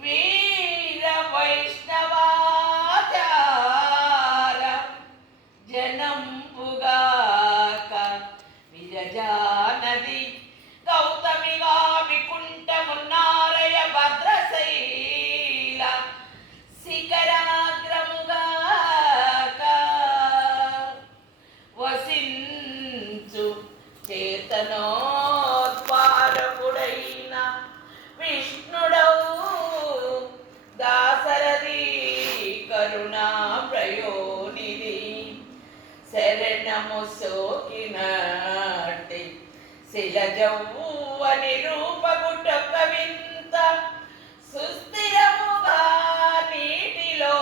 వీర వైష్ణవాచార జనంబుగాక విరజానది గౌతమిగా వికుంఠమున్నారయ భద్రశైల శిఖరాగ్రముగాక వసించు చేతనోత్పారకుడైన విష్ణుడవు దాసరథి కరుణా ప్రయోనిధి శరణము సోకినట్టి శిలజవ్వని రూపగుటొక్క వింత సుస్థిరముగా నీటిలో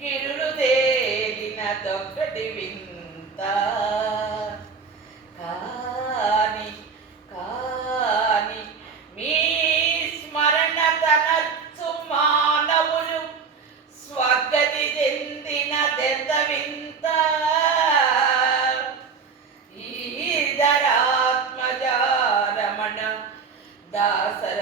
గిరులు తేలిన దొక్కటి వింత కాని కాని మీ స్మరణ తనచ్చు మానవులు స్వర్గతి చెందిన దెంత వింత ఈధరాత్మజ రమణ దాసర